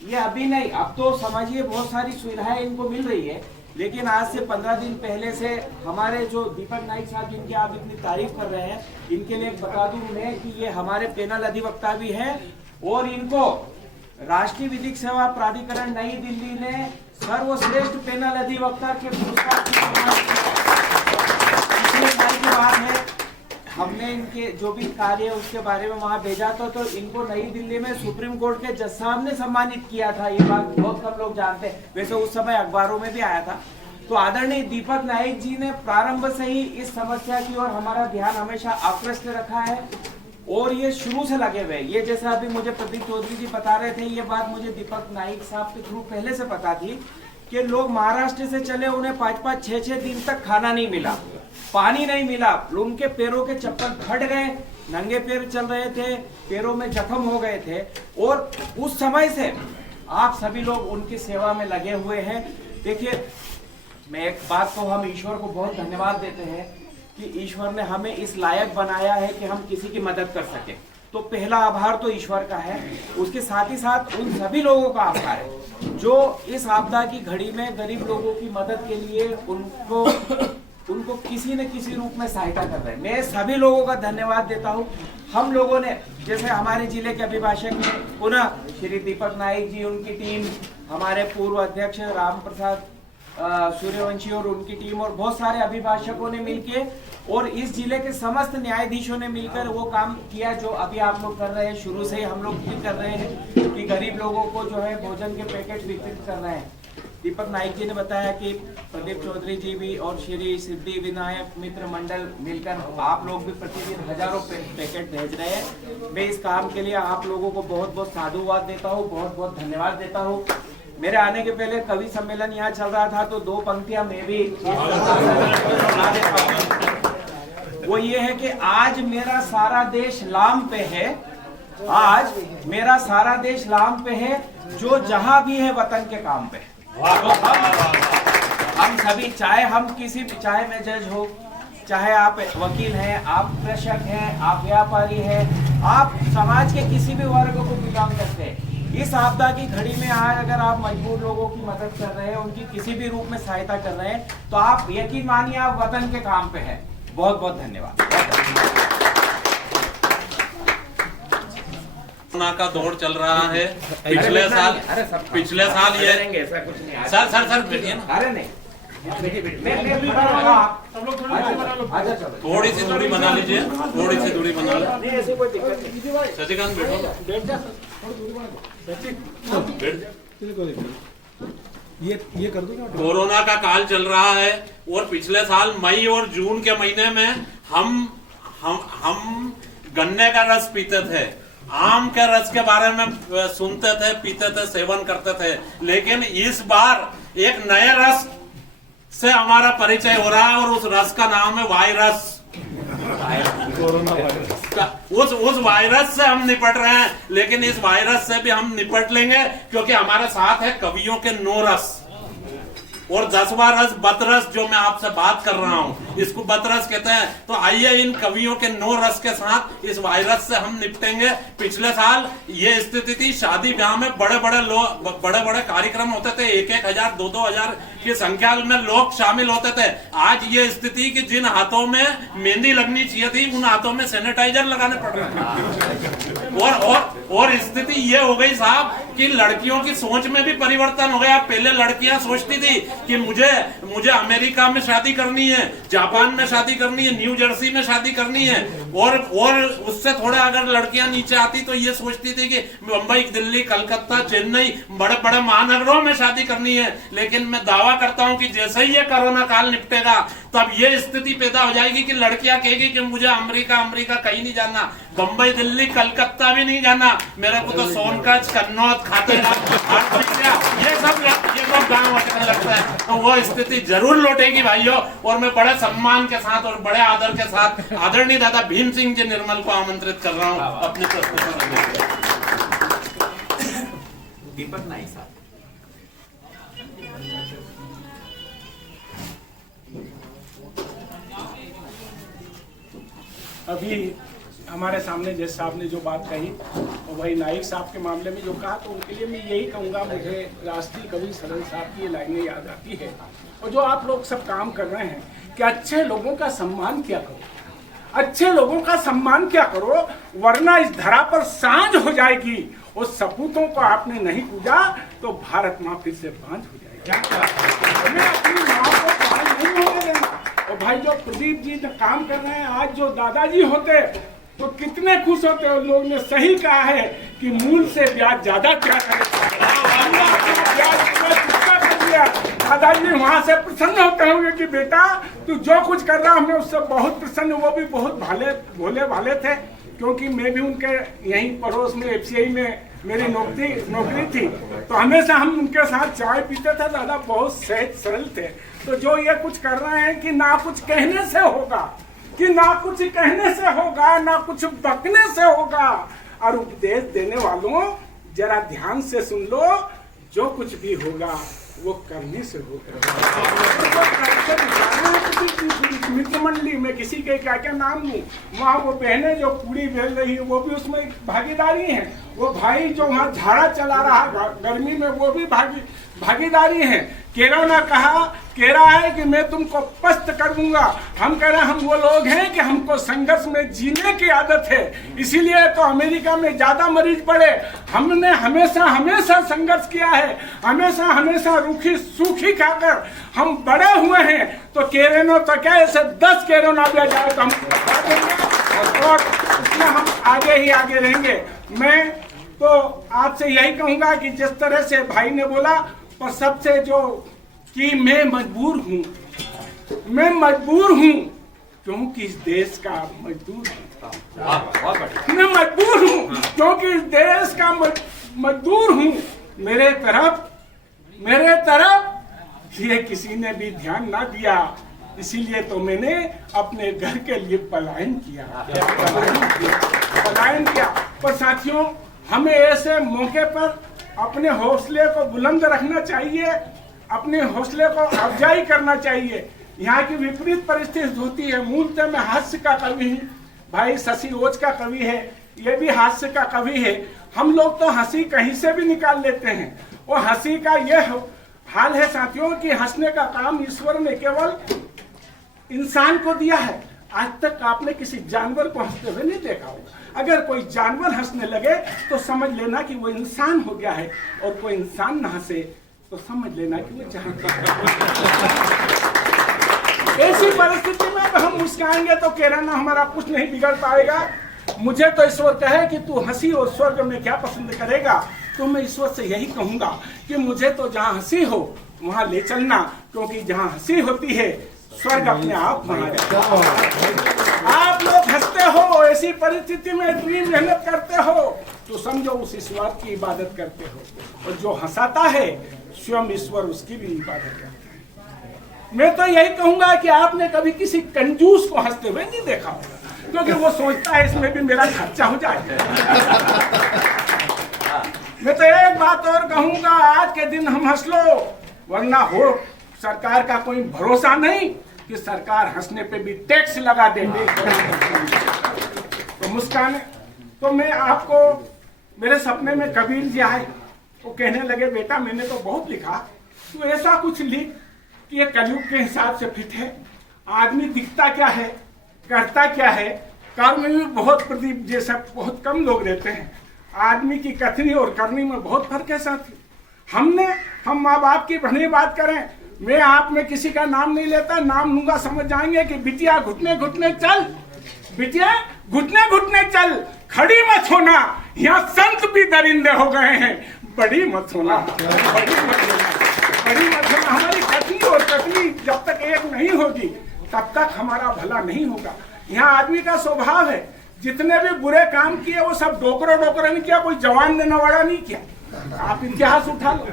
ये अभी नहीं, अब तो समझिए बहुत सारी सुविधाएं इनको मिल रही है। लेकिन आज से 15 दिन पहले से हमारे जो दीपक नाइक साहब जिनकी आप इतनी तारीफ कर रहे हैं, इनके लिए बता दूं मैं कि ये हमारे पैनल अधिवक्ता भी हैं और इनको राष्ट्रीय विधिक सेवा प्राधिकरण नई दिल्ली ने सर्वश्रेष्ठ पैनल अधिवक्ता के पुरस्कार की बात है। हमने इनके जो भी कार्य है उसके बारे में वहां भेजा था, तो इनको नई दिल्ली में सुप्रीम कोर्ट के जज साहब ने सम्मानित किया था। ये बात बहुत कम लोग जानते हैं, वैसे उस समय अखबारों में भी आया था। तो आदरणीय दीपक नाइक जी ने प्रारंभ से ही इस समस्या की ओर हमारा ध्यान हमेशा आकृष्ट रखा है और ये शुरू से लगे हुए। ये जैसे अभी मुझे प्रदीप चौधरी जी बता रहे थे, ये बात मुझे दीपक नाइक साहब के थ्रू पहले से पता थी कि लोग महाराष्ट्र से चले, उन्हें 5-5, 6-6 दिन तक खाना नहीं मिला, पानी नहीं मिला, उनके पैरों के चप्पल फट गए, नंगे पैर चल रहे थे, पैरों में जख्म हो गए थे। और उस समय से आप सभी लोग उनकी सेवा में लगे हुए हैं। देखिए, मैं एक बात को हम ईश्वर को बहुत धन्यवाद देते हैं कि ईश्वर ने हमें इस लायक बनाया है कि हम किसी की मदद कर सके। तो पहला आभार तो ईश्वर का है, उसके साथ ही साथ उन सभी लोगों का आभार है जो इस आपदा की घड़ी में गरीब लोगों की मदद के लिए उनको किसी न किसी रूप में सहायता कर रहे हैं। मैं सभी लोगों का धन्यवाद देता हूं। हम लोगों ने, जैसे हमारे जिले के अभिभाषक में पुनः श्री दीपक नाइक जी, उनकी टीम, हमारे पूर्व अध्यक्ष राम प्रसाद सूर्यवंशी और उनकी टीम, और बहुत सारे अभिभाषकों ने मिलके और इस जिले के समस्त न्यायाधीशों ने मिलकर वो काम किया जो अभी आप लोग कर रहे हैं। शुरू से ही हम लोग भी कर रहे हैं कि गरीब लोगों को जो है भोजन के पैकेट वितरित कर रहे हैं। दीपक नाइक जी ने बताया कि प्रदीप चौधरी जी भी और श्री सिद्धि विनायक मित्र मंडल मिलकर आप लोग भी प्रतिदिन हजारों पैकेट भेज रहे हैं। मैं इस काम के लिए आप लोगों को बहुत बहुत साधुवाद देता हूँ, बहुत बहुत धन्यवाद देता हूँ। मेरे आने के पहले कवि सम्मेलन यहाँ चल रहा था तो 2 पंक्तियां मैं भी सुना देता हूँ। वो ये है कि आज मेरा सारा देश लाम पे है, आज मेरा सारा देश लाम पे है, जो जहां भी है वतन के काम पे। हम सभी, चाहे मैं जज हो, चाहे आप वकील हैं, आप कृषक हैं, आप व्यापारी हैं, आप समाज के किसी भी वर्ग को बिलोंग करते हैं, इस आपदा की घड़ी में आज अगर आप मजबूर लोगों की मदद कर रहे हैं, उनकी किसी भी रूप में सहायता कर रहे हैं, तो आप यकीन मानिए आप वतन के काम पे हैं। बहुत बहुत धन्यवाद। कोरोना का दौर चल रहा है। पिछले साल ये ऐसा कुछ नहीं। सर बैठिए ना। अरे नहीं, थोड़ी सी दूरी बना लीजिए, थोड़ी सी दूरी बना लो। नहीं, ऐसी कोई दिक्कत नहीं। शशिकांत बैठो। ये कर दो। कोरोना का काल चल रहा है और पिछले साल मई और जून के महीने में हम गन्ने का रस पीते थे, आम के रस के बारे में सुनते थे, पीते थे, सेवन करते थे। लेकिन इस बार एक नए रस से हमारा परिचय हो रहा है और उस रस का नाम है वायरस। Corona virus. उस वायरस से हम निपट रहे हैं, लेकिन इस वायरस से भी हम निपट लेंगे क्योंकि हमारे साथ है कवियों के 9 रस और 10वां रस बतरस, जो मैं आपसे बात कर रहा हूं, इसको बतरस कहते हैं। तो आइए इन कवियों के 9 रस के साथ इस वायरस से हम निपटेंगे। पिछले साल ये स्थिति थी, शादी ब्याह में बड़े बड़े कार्यक्रम होते थे, 1,000, 2,000 की संख्या में लोग शामिल होते थे। आज ये स्थिति कि जिन हाथों में मेहंदी लगनी चाहिए थी, उन हाथों में सैनिटाइजर लगाने पड़ रहे हैं। और स्थिति ये हो गई साहब कि लड़कियों की सोच में भी परिवर्तन हो गया। पहले लड़कियां सोचती थी कि मुझे अमेरिका में शादी करनी है, जापान में शादी करनी है, न्यू जर्सी में शादी करनी है, और उससे थोड़ा अगर लड़कियां नीचे आती तो ये सोचती थी कि मुंबई, दिल्ली, कलकत्ता, चेन्नई, बड़े बड़े महानगरों में शादी करनी है। लेकिन मैं दावा करता हूं कि जैसे ही ये कोरोना काल निपटेगा तब ये स्थिति पैदा हो जाएगी कि लड़कियां कहेगी कि मुझे अमेरिका कहीं नहीं जाना, बंबई, दिल्ली, कलकत्ता भी नहीं जाना, मेरे को तो सोनकच्छ, कन्नौज, खातेरा, ये सब गाँव अच्छा लगता है। तो वो स्थिति जरूर लौटेगी भाइयों। और मैं बड़े सम्मान के साथ और बड़े आदर के साथ आदरणीय दादा भीम सिंह जी निर्मल को आमंत्रित कर रहा हूँ अपनी प्रस्तुति। दीपक नाइक साहब। अभी हमारे सामने जज साहब ने जो बात कही और वही नाइक साहब के मामले में जो कहा, तो उनके लिए मैं यही कहूँगा, मुझे राष्ट्रीय कवि सरल साहब की ये लाइनें याद आती है। और जो आप लोग सब काम कर रहे हैं कि अच्छे लोगों का सम्मान किया करो, अच्छे लोगों का सम्मान क्या करो, वरना इस धरा पर सांझ हो जाएगी। उस सपूतों को आपने नहीं पूजा तो भारत माँ फिर से बांझ हो जाएगी। हमें अपनी माँ को बांझ नहीं होने देना। और भाई जो प्रदीप जी जो काम कर रहे हैं, आज जो दादाजी होते तो कितने खुश होते। उन लोगों ने सही कहा है कि मूल से ब्याज ज्यादा क्या करेगा, दादाजी वहां से प्रसन्न होते होंगे कि बेटा तू जो कुछ कर रहा, हमने उससे बहुत प्रसन्न। वो भी बहुत भोले भाले थे, क्योंकि मैं भी उनके यहीं पड़ोस में FCI में मेरी नौकरी थी, तो हमेशा हम उनके साथ चाय पीते थे। दादा बहुत सहज सरल थे। तो जो ये कुछ कर रहे हैं कि ना कुछ कहने से होगा, कि ना कुछ कहने से होगा, ना कुछ बकने से होगा, और उपदेश देने वालों जरा ध्यान से सुन लो, जो कुछ भी होगा वो करने से होगा। मित्र मंडली में किसी के क्या क्या नाम लूं, वहाँ वो बहनें जो पूरी बेल रही है वो भी उसमें भागीदारी है। वो भाई जो वहाँ झाड़ा चला रहा गर्मी में वो भी भागीदारी है। केरो ने कह रहा है कि मैं तुमको पस्त कर दूंगा। हम कह रहे हैं हम वो लोग हैं कि हमको संघर्ष में जीने की आदत है, इसीलिए तो अमेरिका में ज्यादा मरीज पड़े। हमने हमेशा संघर्ष किया है, हमेशा रूखी सूखी खाकर हम बड़े हुए हैं। तो केरेनो तो क्या ऐसे 10 केरोना भी आ जाए तो हम बता देंगे और उसमें हम आगे रहेंगे। मैं तो आपसे यही कहूंगा कि जिस तरह से भाई ने बोला, पर सबसे जो कि मैं मजबूर हूँ क्योंकि इस देश का मजदूर हूँ। मैं मजबूर हूँ क्योंकि इस देश का मजदूर हूँ। मेरे तरफ ये किसी ने भी ध्यान ना दिया, इसीलिए तो मैंने अपने घर के लिए पलायन किया। पर साथियों, हमें ऐसे मौके पर अपने हौसले को बुलंद रखना चाहिए, अपने हौसले को अफजाई करना चाहिए। यहाँ की विपरीत परिस्थिति होती है। मूलतः मैं हास्य का कवि हूँ, भाई शशि ओझ का कवि है, ये भी हास्य का कवि है। हम लोग तो हंसी कहीं से भी निकाल लेते हैं। वो हंसी का ये हाल है साथियों कि हंसने का काम ईश्वर ने केवल इंसान को दिया है। आज तक आपने किसी जानवर को हंसते हुए नहीं देखा होगा। अगर कोई जानवर हंसने लगे तो समझ लेना कि वो इंसान हो गया है, और कोई इंसान न हंसे तो समझ लेना कि वो जानवर। ऐसी परिस्थिति में हम मुस्कुराएंगे तो केराना हमारा कुछ नहीं बिगड़ पाएगा। मुझे तो ईश्वर कहे कि तू हंसी और स्वर्ग में क्या पसंद करेगा, तो मैं ईश्वर से यही कहूंगा कि मुझे तो जहाँ हंसी हो वहाँ ले चलना, क्योंकि जहाँ हंसी होती है स्वर्ग अपने आप वहाँ जाता है। आप लोग हंसते हो, ऐसी परिस्थिति में इतनी मेहनत करते हो, तो समझो उस ईश्वर की इबादत करते हो, और जो हंसाता है स्वयं ईश्वर उसकी भी इबादत करता है। मैं तो यही कहूंगा कि आपने कभी किसी कंजूस को हंसते हुए नहीं देखा होगा, क्योंकि वो सोचता है इसमें भी मेरा खर्चा हो जाए। मैं तो एक बात और कहूंगा, आज के दिन हम हंस लो, वरना हो सरकार का कोई भरोसा नहीं कि सरकार हंसने पे भी टैक्स लगा दे। तो मुस्कान, तो मैं आपको मेरे सपने में कबीर जी आए, वो कहने लगे बेटा मैंने तो बहुत लिखा, तो ऐसा कुछ लिख कि ये कलयुग के हिसाब से फिट है। आदमी दिखता क्या है, करता क्या है। कर्म में भी बहुत प्रदीप जैसा बहुत कम लोग रहते हैं। आदमी की कथनी और करनी में बहुत फर्क है साथी। हम माँ बाप की भली बात करें, मैं आप में किसी का नाम नहीं लेता, नाम लूंगा समझ जाएंगे कि बिटिया घुटने घुटने चल, बिटिया घुटने घुटने चल, खड़ी मत होना, यहाँ संत भी दरिंदे हो गए हैं, बड़ी मत होना, बड़ी मत होना। हमारी कथनी और कथनी जब तक एक नहीं होगी तब तक हमारा भला नहीं होगा। यहाँ आदमी का स्वभाव है, जितने भी बुरे काम किए वो सब डोकरा नहीं किया, कोई जवान देने वाला नहीं किया। आप इतिहास उठा लो,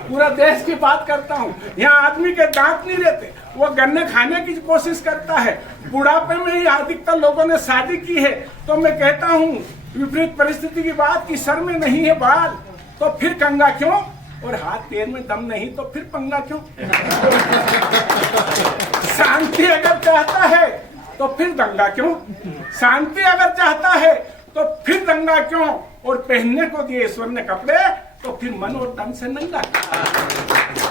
पूरा देश की बात करता हूँ। यहाँ आदमी के दांत नहीं रहते, वो गन्ने खाने की कोशिश करता है। बुढ़ापे में ही अधिकतर लोगों ने शादी की है। तो मैं कहता हूँ विपरीत परिस्थिति की बात कि सर में नहीं है बाल तो फिर कंगा क्यों, और हाथ पैर में दम नहीं तो फिर पंगा क्यों। शांति अगर चाहता है तो फिर दंगा क्यों, शांति अगर चाहता है तो फिर दंगा क्यों, और पहनने को दिए ईश्वर ने कपड़े तो फिर मन और तन से नंगा।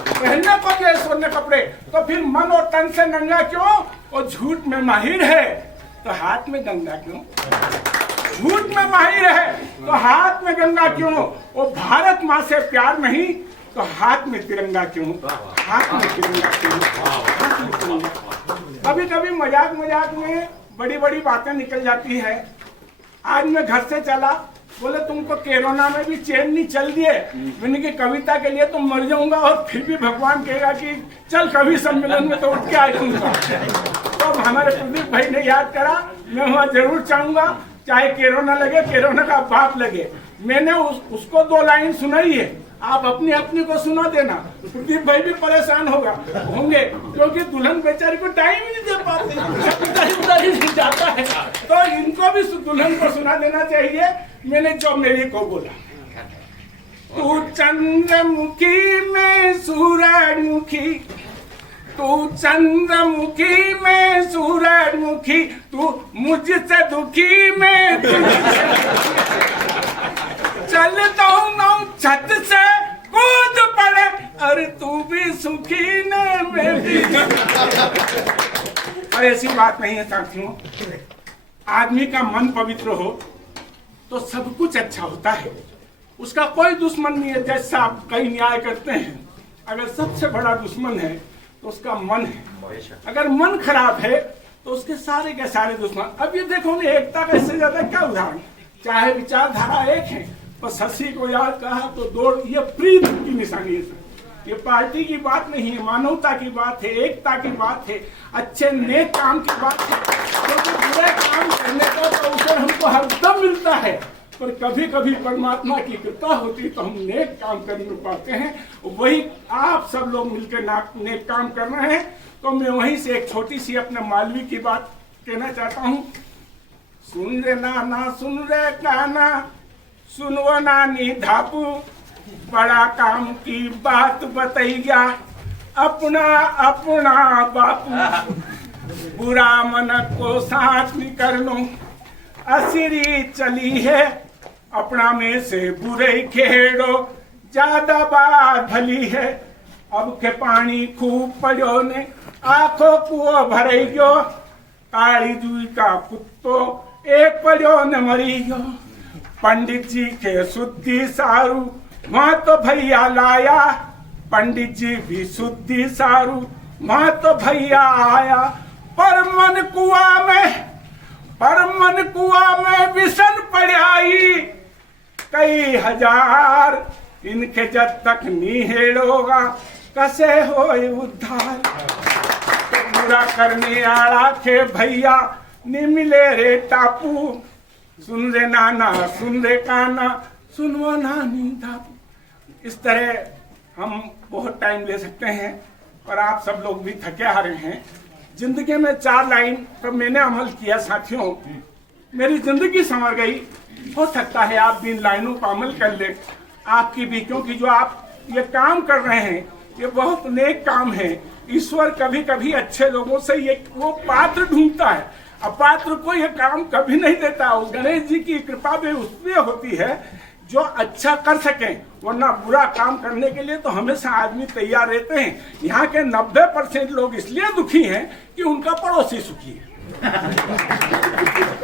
पहनने को दिए ईश्वर ने कपड़े तो फिर मन और तन से नंगा क्यों, और झूठ में माहिर है तो हाथ में गंगा क्यों, झूठ में माहिर है तो हाथ में गंगा क्यों, और भारत माँ से प्यार नहीं तो हाथ में तिरंगा क्यों, हाथ में तिरंगा क्यों। कभी कभी मजाक में बड़ी बड़ी बातें निकल जाती है। आज मैं घर से चला, बोले तुमको कोरोना में भी चैन नहीं चल दिए, मैंने की कविता के लिए तो मर जाऊंगा और फिर भी भगवान कहेगा कि चल कवि सम्मेलन में तो उठ के आऊंगा। तो हमारे प्रदीप भाई ने याद करा, मैं वहाँ जरूर चाहूंगा चाहे कोरोना लगे, कोरोना का बाप लगे। मैंने उसको 2 लाइन सुनाई है, आप अपनी अपनी को सुना देना। प्रदीप भाई भी परेशान होंगे क्योंकि दुल्हन बेचारी को टाइम ही नहीं दे पाते, उधर ही जाता है, तो इनको भी दुल्हन को सुना देना चाहिए। मैंने जो मेरी को बोला, तू चंद्रमुखी में सूरजमुखी, तू चंद्रमुखी में सूरजमुखी, तू मुझसे दुखी में चलता हूँ छत से कूद पड़े, अरे तू भी सुखी न मैं भी। और ऐसी बात नहीं है साथियों, आदमी का मन पवित्र हो तो सब कुछ अच्छा होता है, उसका कोई दुश्मन नहीं है। जैसा आप कई न्याय करते हैं, अगर सबसे बड़ा दुश्मन है तो उसका मन है, अगर मन खराब है तो उसके सारे के सारे दुश्मन। अब ये देखो ना, एकता का इससे ज्यादा क्या उदाहरण, चाहे विचारधारा एक है, पर शशि को याद कहा तो दौड़, ये प्रीत की निशानी है। ये पार्टी की बात नहीं है, मानवता की बात है, एकता की बात है, अच्छे नेक काम की बात है। क्योंकि बुरे काम करने को तो उसे हमको हरदम मिलता है, पर कभी कभी परमात्मा की कृपा होती तो हम नेक काम करने पाते हैं। वही आप सब लोग मिलकर नेक काम कर रहे हैं। तो मैं वहीं से एक छोटी सी अपने मालवी की बात कहना चाहता हूँ। सुन रे नाना, सुन रे काना, सुनवो नानी धापू, बड़ा काम की बात बतैया अपना अपना बापू, बुरा मन को साथ नहीं कर लो, असिरी चली है अपना में से बुरे खेड़ो, ज्यादा बात भली है। अब के पानी खूब पड़ो ने आंखों को भरे गयो, काली दुई का कुत्तो एक पड़ो न मरी गयो। पंडित जी के शुद्धि सारू वहां तो भैया लाया, पंडित जी भी शुद्धि सारू वहां तो भैया आया। पर मन कुआ में विषण पड़ाई, कई हजार इनके जब तक निहेड़ोगा कसे हो उद्धार। तो बुरा करने आड़ा के भैया नि मिले रे टापू, सुन रे नाना, सुन रे काना, सुनवो नानी धापू। इस तरह हम बहुत टाइम ले सकते हैं, पर आप सब लोग भी थके हारे हैं। जिंदगी में 4 लाइन पर मैंने अमल किया साथियों, मेरी जिंदगी संवर गई। हो सकता है आप भी इन लाइनों पर अमल कर ले, आपकी भी, क्योंकि जो आप ये काम कर रहे हैं ये बहुत नेक काम है। ईश्वर कभी कभी अच्छे लोगों से ये वो पात्र ढूंढता है, अपात्र को ये काम कभी नहीं देता। उस गणेश जी की कृपा भी उसमें होती है जो अच्छा कर सकें, वरना बुरा काम करने के लिए तो हमेशा आदमी तैयार रहते हैं। यहाँ के 90% लोग इसलिए दुखी हैं कि उनका पड़ोसी सुखी है,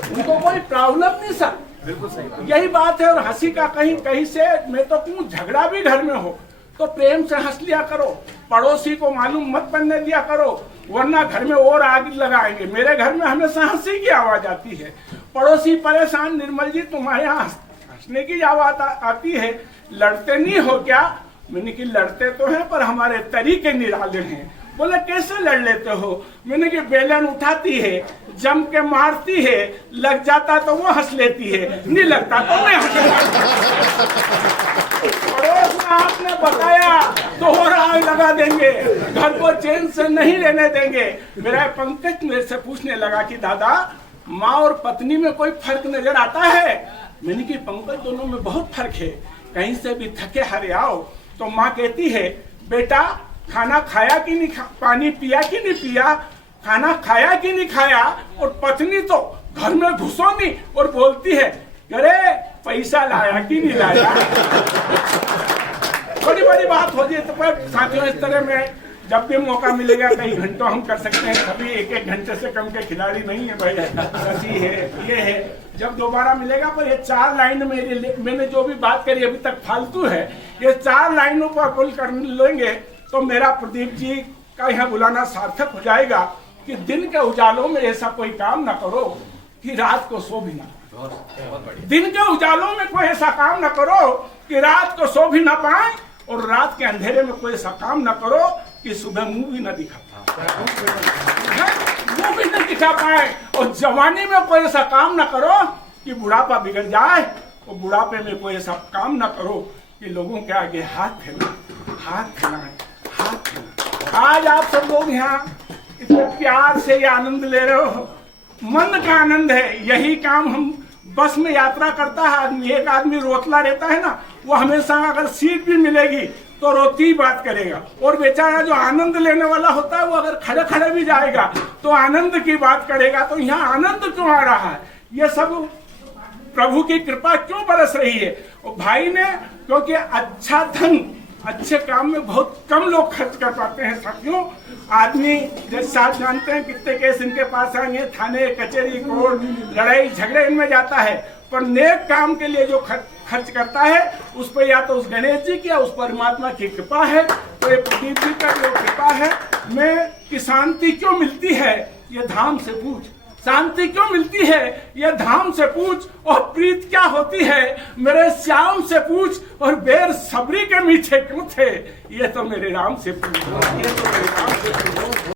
उनको कोई प्रॉब्लम नहीं सर। बिल्कुल सही, यही बात है। और हंसी का कहीं से मैं तो कहूँ, झगड़ा भी घर में हो तो प्रेम से हंस लिया करो, पड़ोसी को मालूम मत बनने दिया करो, वरना घर में और आग लगाएंगे। मेरे घर में हमेशा हंसी की आवाज आती है, पड़ोसी परेशान, निर्मल जी तुम्हारे यहाँ हंसने की आवाज आती है, लड़ते नहीं हो क्या? मैंने कि लड़ते तो हैं पर हमारे तरीके निराले हैं। बोले कैसे लड़ लेते हो? मैंने कि बेलन उठाती है, जम के मारती है, लग जाता तो वो हंस लेती है, नहीं लगता तो मैं हंस पड़ोस में आपने बताया तो और आग लगा देंगे, घर को चैन से नहीं रहने देंगे। मेरा पंकज मेरे से पूछने लगा कि दादा माँ और पत्नी में कोई फर्क नजर आता है? मैंने कि पंकज दोनों में बहुत फर्क है। कहीं से भी थके हारे आओ तो माँ कहती है बेटा खाना खाया कि नहीं, पानी पिया कि नहीं पिया, खाना खाया कि नहीं खाया। और पत्नी तो घर में घुसो नहीं और बोलती है अरे पैसा लाया कि नहीं लाया। बड़ी बड़ी बात हो जाए। तो साथियों इस तरह में जब भी मौका मिलेगा कई घंटों हम कर सकते हैं, कभी 1-1 घंटे से कम के खिलाड़ी नहीं है भाई, शशि है, ये है। जब दोबारा मिलेगा, पर ये 4 लाइन मैंने जो भी बात करी अभी तक फालतू है, ये 4 लाइनों पर अमल कर लेंगे तो मेरा प्रदीप जी का यहाँ बुलाना सार्थक हो जाएगा कि दिन के उजालों में ऐसा कोई काम ना करो कि रात को सो भी ना पाए। दिन के उजालों में कोई ऐसा काम ना करो कि रात को सो भी ना पाए, और रात के अंधेरे में कोई ऐसा काम ना करो कि सुबह मुंह भी ना दिखा पाए, मुंह भी ना दिखा पाए। और जवानी में कोई ऐसा काम ना करो कि बुढ़ापा बिगड़ जाए और बुढ़ापे में कोई ऐसा काम ना करो कि लोगों के आगे हाथ फैलाएं। आज आप सब लोग यहाँ इतने प्यार से ये आनंद ले रहे हो, मन का आनंद है। यही काम हम बस में यात्रा करता है आदमी, एक आदमी रोतला रहता है ना, वो हमेशा अगर सीट भी मिलेगी तो रोती ही बात करेगा, और बेचारा जो आनंद लेने वाला होता है वो अगर खड़े खड़े भी जाएगा तो आनंद की बात करेगा। तो यहाँ आनंद क्यों आ रहा है? ये सब प्रभु की कृपा क्यों बरस रही है? और भाई ने, क्योंकि अच्छा धन अच्छे काम में बहुत कम लोग खर्च कर पाते हैं साथियों। आदमी जैसे आप जानते हैं कितने केस इनके पास आएंगे, थाने कचहरी कोर्ट लड़ाई झगड़े इनमें जाता है, पर नेक काम के लिए जो खर्च करता है उस पर या तो उस गणेश जी की या उस परमात्मा की कृपा है। तो ये प्रदीप जी का जो कृपा है, मैं कि शांति क्यों मिलती है ये धाम से पूछ, शांति क्यों मिलती है ये धाम से पूछ, और प्रीत क्या होती है मेरे श्याम से पूछ, और बेर सबरी के मीठे क्यों थे ये तो मेरे राम से पूछ, ये तो मेरे राम से पूछ।